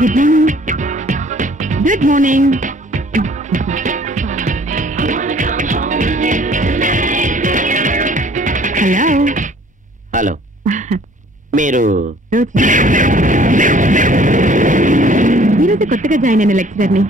Good morning. Good morning. Hello. Hello, మీరు ఈరోజు కొత్తగా జాయిన్ అయిన లెక్చరర్ని.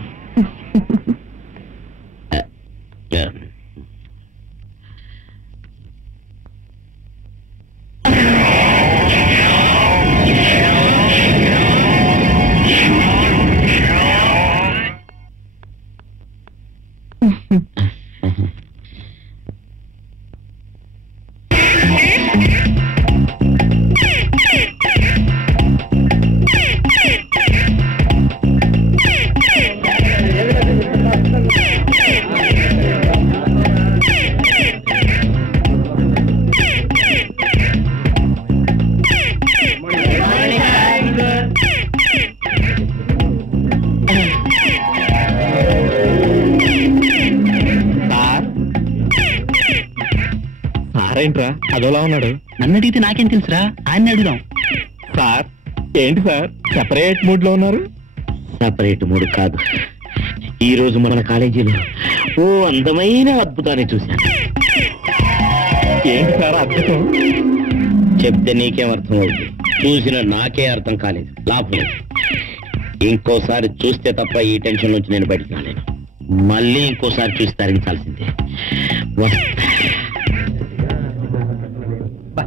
ఏంట్రా అదోలా ఉన్నాడు? నన్ను అడిగితే నాకేం తెలుసురా, ఆయన అడుగుదాం. సార్ ఏంటి సార్ సెపరేట్ మూడ్ లో ఉన్నారు? సెపరేట్ మూడ్ కాదు, ఈ రోజు మన కాలేజీలో ఓ అందమైన అద్భుతాన్ని చూశాను. ఏంటి సార్ అద్భుతం? చెప్తే నీకేం అర్థం అవుతుంది, చూసిన నాకే అర్థం కాలేదు. లాభం లేదు, ఇంకోసారి చూస్తే తప్ప ఈ టెన్షన్ నుంచి నేను బయటికి రాలేను. మళ్ళీ ఇంకోసారి చూసి తరించాల్సిందే.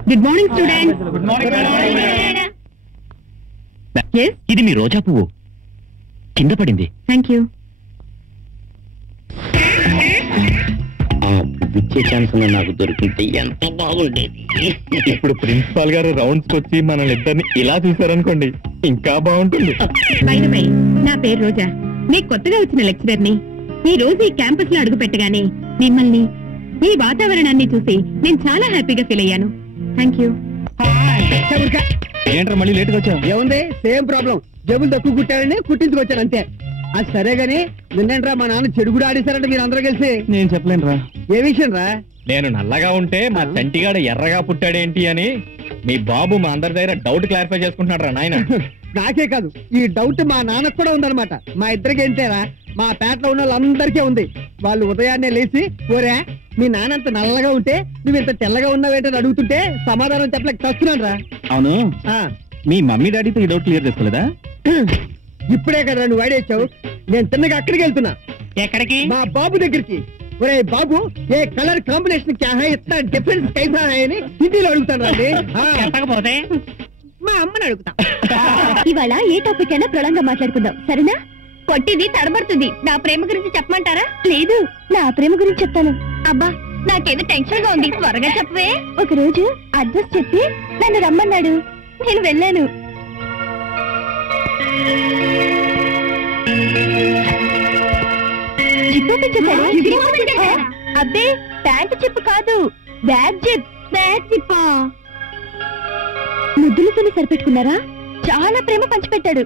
Good morning students. ఇది మీ రోజా పువ్వు, కింద పడింది. Thank you. ఇచ్చే ఛాన్స్ నాకు దొరికితే ఎంత బాగుండేది. ఇప్పుడు ప్రిన్సిపాల్ గారు రౌండ్స్ వచ్చి మనల్ని ఇద్దరిని ఇలా చూసారనుకోండి, ఇంకా బాగుంటుంది. బై ద వే, నా పేరు రోజా, మీకు కొత్తగా వచ్చిన లెక్చరర్ని. ఈ రోజు ఈ క్యాంపస్ లో అడుగు పెట్టగానే మిమ్మల్ని, ఈ వాతావరణాన్ని చూసి నేను చాలా హ్యాపీగా ఫీల్ అయ్యాను. Thank you. ఏంట్రా మళ్ళీ లేట్గా వచ్చావు? ఏముంది, సేమ్ ప్రాబ్లం. జబ్బులు తక్కువ కుట్టారని కుట్టించుకొచ్చాను అంతే. అది సరే గాని నిన్నేంట్రా మా నాన్న చెడు కూడా ఆడేశారంటే మీరు అందరూ కలిసి. నేను చెప్పలేనురా. ఏ విషయం రా? నేను నల్లగా ఉంటే మా చంటిగాడు ఎర్రగా పుట్టాడేంటి అని మీ బాబు మా అందరి దగ్గర డౌట్ క్లారిఫై చేసుకుంటున్నాడు రా నాయన. నాకే కాదు, ఈ డౌట్ మా నాన్నకు కూడా ఉందన్నమాట. మా ఇద్దరికి ఏంటేరా, మా పేటలో ఉన్న వాళ్ళందరికీ ఉంది. వాళ్ళు ఉదయాన్నే లేచి, ఓరే మీ నాన్న అంత నల్లగా ఉంటే నువ్వు ఇంత తెల్లగా ఉన్నావేంటని అడుగుతుంటే సమాధానం చెప్పలేక చస్తున్నాను రా. అవును, మీ మమ్మీ డాడీతో ఈ డౌట్ క్లియర్ చేసుకోలేదా? ఇప్పుడే కదా నువ్వు వాడేచ్చావు. నేను తిన్నగా అక్కడికి వెళ్తున్నా. ఎక్కడికి? మా బాబు దగ్గరికి. ఒరే బాబు, ఏ కలర్ కాంబినేషన్ క్యా హై, ఇतना డిఫరెన్స్ కైసా హై అని హిందీలో అడుగుతాను రండి. చెప్పకపోతే మా అమ్మని అడుగుతా. ఇవాళ ఏ టాపిక్ అయినా ప్రళంగా మాట్లాడుకుందాం, సరేనా? కొట్టిది తడబడుతుంది. నా ప్రేమ గురించి చెప్పమంటారా? లేదు, నా ప్రేమ గురించి చెప్తాను. అబ్బా, నాకేదో టెన్షన్ గా ఉంది, త్వరగా చెప్పవే. ఒక రోజు అడ్రస్ చెప్పి నన్ను రమ్మన్నాడు, నేను వెళ్ళాను. అబ్బే, ప్యాంటు చెప్పు కాదు, బ్యాగ్ జిప్. బ్యాగ్ జిప్పా? ముద్దులతోనే సరిపెట్టుకున్నారా? చాలా ప్రేమ పంచిపెట్టాడు.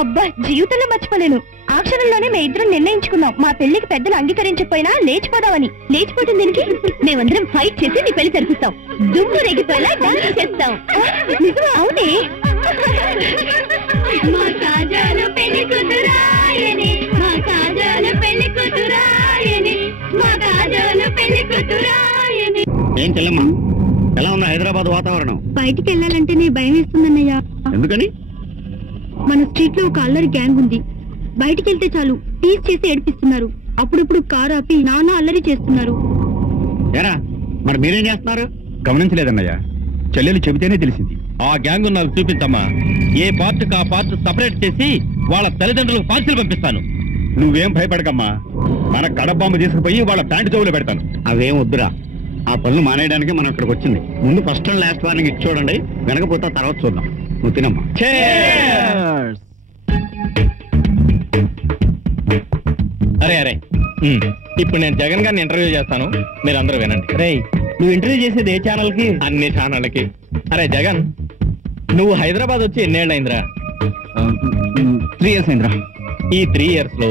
అబ్బా, జీవితంలో మర్చిపోలేను. ఆ క్షణంలోనే మేము ఇద్దరం నిర్ణయించుకున్నాం, మా పెళ్లికి పెద్దలు అంగీకరించకపోయినా లేచిపోదామని. లేచిపోతుంది దీనికి మేమందరం ఫైట్ చేసి నీ పెళ్లి జరిపిస్తాం. దుమ్ము రేగిపోయేలా డాన్స్ చేస్తాం. అవునే, మా కాజాలు పెళ్లి కూతురాయని, మా కాజాలు పెళ్లి కూతురాయని, మా కాజాలు పెళ్లి కూతురాయని. ఏం చెల్లమ్మా, ఎలా ఉంది హైదరాబాద్ వాతావరణం? బయటికి వెళ్ళాలంటే నీ భయం వేస్తుందన్నయ్యా. ఎందుకని? మన స్ట్రీట్ లో ఒక అల్లరి గ్యాంగ్ ఉంది. బయటికి వెళ్తే చాలు టీజ్ చేసి ఏడిపిస్తున్నారు. అప్పుడప్పుడు కారు ఆపి నానా అల్లరి చేస్తున్నారు. ఏరా, మరి మీరేం చేస్తున్నారు? గమనించలేదన్నయ్య, చెల్లెలు చెబితేనే తెలిసింది. ఆ గ్యాంగ్ నాకు చూపించమ్మా. ఏ పార్ట్ కా పార్ట్ సపరేట్ చేసి వాళ్ళ తల్లిదండ్రులకు పార్సల్ పంపిస్తాను. నువ్వేం భయపడకమ్మా, మన కడబాంబు తీసుకుపోయి వాళ్ళ ప్యాంటు చెవులో పెడతాను. అవేం వద్దురా, ఆ పనులు మానేయడానికి మనం ఇక్కడికి వచ్చింది. ముందు ఫస్ట్ అండ్ లాస్ట్ వార్నింగ్ ఇచ్చి చూడండి, వెనకపోతే తర్వాత చూద్దాం. నువ్వు తినమ్మా. అరే అరే, ఇప్పుడు నేను జగన్ గారిని ఇంటర్వ్యూ చేస్తాను, మీరు అందరూ వినండి. రే, నువ్వు ఇంటర్వ్యూ చేసేది ఏ ఛానల్ కి? అన్ని ఛానళ్ళకి. అరే జగన్, నువ్వు హైదరాబాద్ వచ్చి ఎన్నేళ్ళైందిరా? 3 years అయిందిరా. ఈ 3 years లో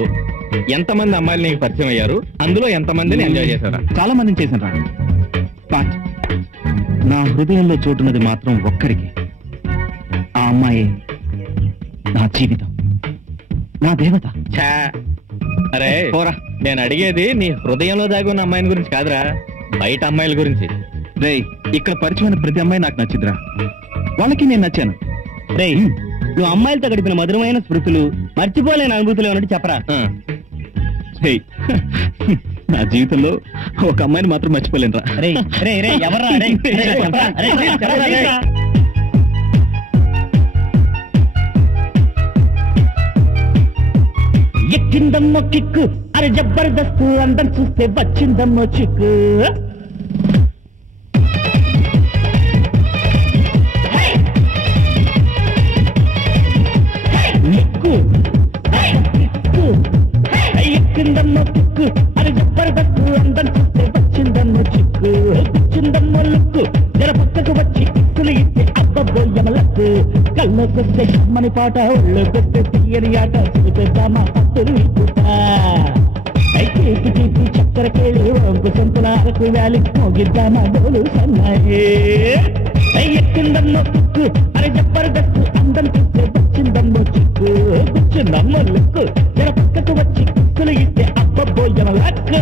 ఎంతమంది అమ్మాయిలు నీకు పరిచయం అయ్యారు? అందులో ఎంతమందిని ఎంజాయ్ చేశారా? చాలా మందిని చేశాను రా. బట్ నా హృదయంలో చోటున్నది మాత్రం ఒక్కరికి. ఆ అమ్మాయి నా జీవితం, నా దేవత. అరే పోరా, నేను అడిగేది నీ హృదయంలో దాగి ఉన్న అమ్మాయిని గురించి కాదురా, బయట అమ్మాయిల గురించి. రేయ్, ఇక్కడ పరిచయమైన ప్రతి అమ్మాయి నాకు నచ్చిందిరా, వాళ్ళకి నేను నచ్చాను. రేయ్, నువ్వు అమ్మాయిలతో గడిపిన మధురమైన స్మృతులు, మర్చిపోలేని అనుభూతులు ఏమన్నట్టు చెప్పరా. రేయ్, నా జీవితంలో ఒక అమ్మాయిని మాత్రం మర్చిపోలేనురా. ఎక్కిందమ్మో కిక్కు, అరే జబర్దస్త్, అందం చూస్తే వచ్చిందమ్మో చిక్కు. ఎక్కిందమ్మో కిక్కు, అరే జబర్దస్త్, అందం చూస్తే వచ్చిందమ్మో చిక్కు. కూర్చుందమ్మో లుక్కు, జర పక్కకు వచ్చి కిక్కులు ఇస్తే అబ్బబోయమలకు. కళ్ళకొస్తే కమ్మని పాట, ఒళ్ళకొస్తే తీయని ఆట, చూపిద్దామా పట్టులు ఇప్పుతా. తీపి తీపి చక్కెర కేళి, వంపు సంతుల అరకు వ్యాలి, మోగిద్దామా డోలు సన్నాయి. ఎక్కిందమ్మో కిక్కు, అరే జబర్దస్త్, అందం చూస్తే వచ్చిందమ్మో చిక్కు. కూర్చుందమ్మో లుక్కు, జర పక్కకు వచ్చి కిక్కులు ఇస్తే అబ్బబోయమలకు.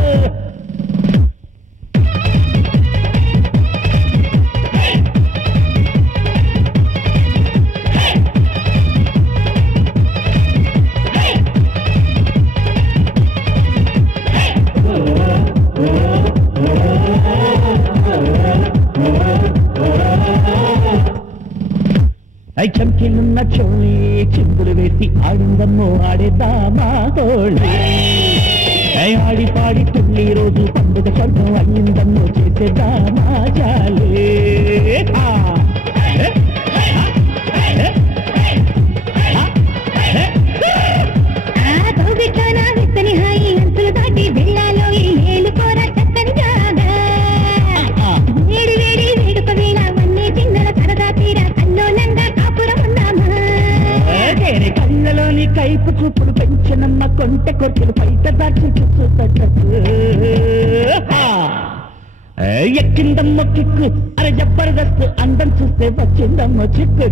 చంకిలున్న చోళి, చిందులు వేసి ఆడిందమ్మో ఆడేద్దామా తోళి. ఆడి పాడి తుల్లి రోజు పండుగ స్వర్గం అయ్యిందమ్మో చేసేద్దామా జాలి. కళ్ళలోని కైపు చూపులు పెంచనమ్మ, కొంటె కొట్టులు బయట దాచి చూస్తూ. ఎక్కిందమ్మో కిక్కు, అరే జబర్దస్త్, అందం చూస్తే వచ్చిందమ్మో చిక్కు.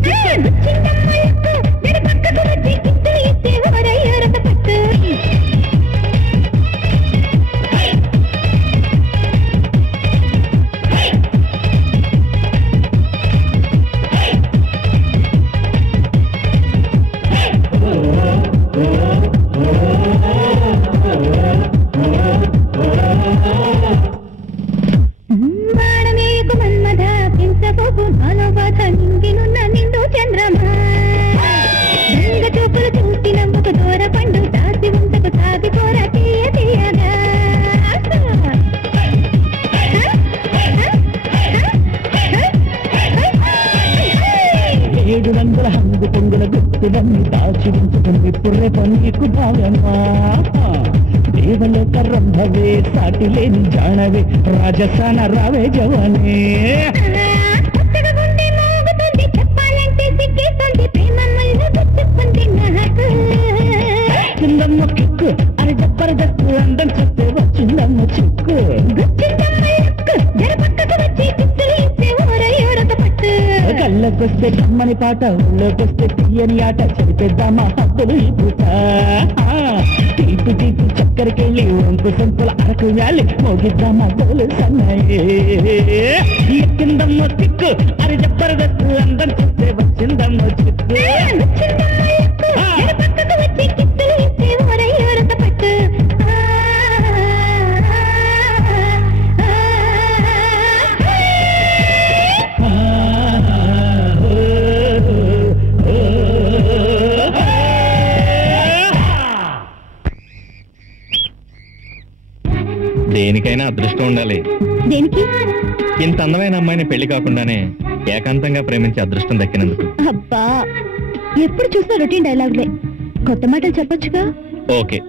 ఏడు రంగుల హంగు పొంగుల గుర్తులన్నీ దాచి ఉంచుతుంది పుర్రె పన్నీకు భావమా. దేవలోక రంభవే, సాటి లేని జానవే, రాజసాన రావే జవనే. వచ్చిందమ్మో కిక్కు, అరే జబర్దస్త్, అందం చూస్తే వచ్చిందమ్మో చిక్కు. కళ్ళకొస్తే కమ్మని పాట, ఊళ్ళోకొస్తే తీయని ఆట, చదిపేద్దామా హద్దులు ఇప్పుతా. తీపి తీపి చక్కెరకెళ్ళి, వంపు సంతుల అరకు వ్యాలి, మోగిద్దామా డోలు సన్నాయి. ఎక్కిందమ్మో కిక్కు, అరే జబర్దస్త్, అందం చూస్తే వచ్చిందమ్మో చిక్కు. దేనికైనా అదృష్టం ఉండాలి. దేనికి? ఇంత అందమైన అమ్మాయిని పెళ్లి కాకుండానే ఏకాంతంగా ప్రేమించే అదృష్టం దక్కినందుకు. అబ్బా, ఎప్పుడు చూసినా రొటీన్ డైలాగులే, కొత్త మాటలు చెప్పొచ్చుగా. ఓకే,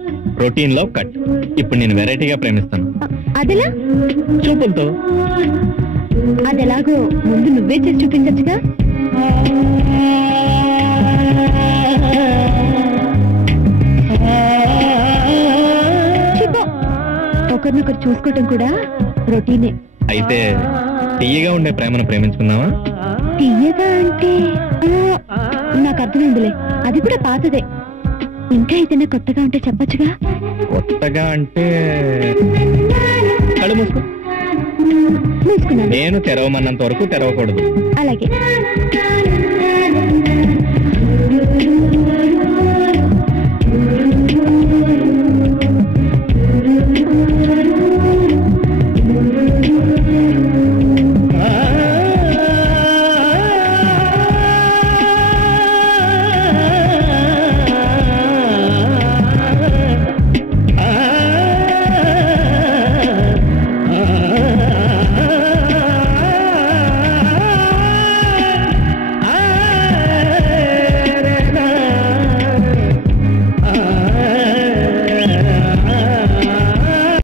రొటీన్ లో కట్. ఇప్పుడు నేను వెరైటీగా ప్రేమిస్తాను. అదెలా? చూపులతో. అదెలాగో ముందు నువ్వే చేసి చూపించచ్చుగా. ఒకరినొకరు చూసుకోవటం కూడా రొటీనే. అయితే తీయగా ఉండే ప్రేమను ప్రేమించుకుందామా? తీయగా అంటే నాకు అర్థమైందిలే, అది కూడా పాతదే. ఇంకా ఏదైనా కొత్తగా ఉంటే చెప్పచ్చుగా. కొత్తగా అంటే కళ్ళు మూసుకో. మూసుకున్నాను. నేను తెరవమన్నంత వరకు తెరవకూడదు. అలాగే.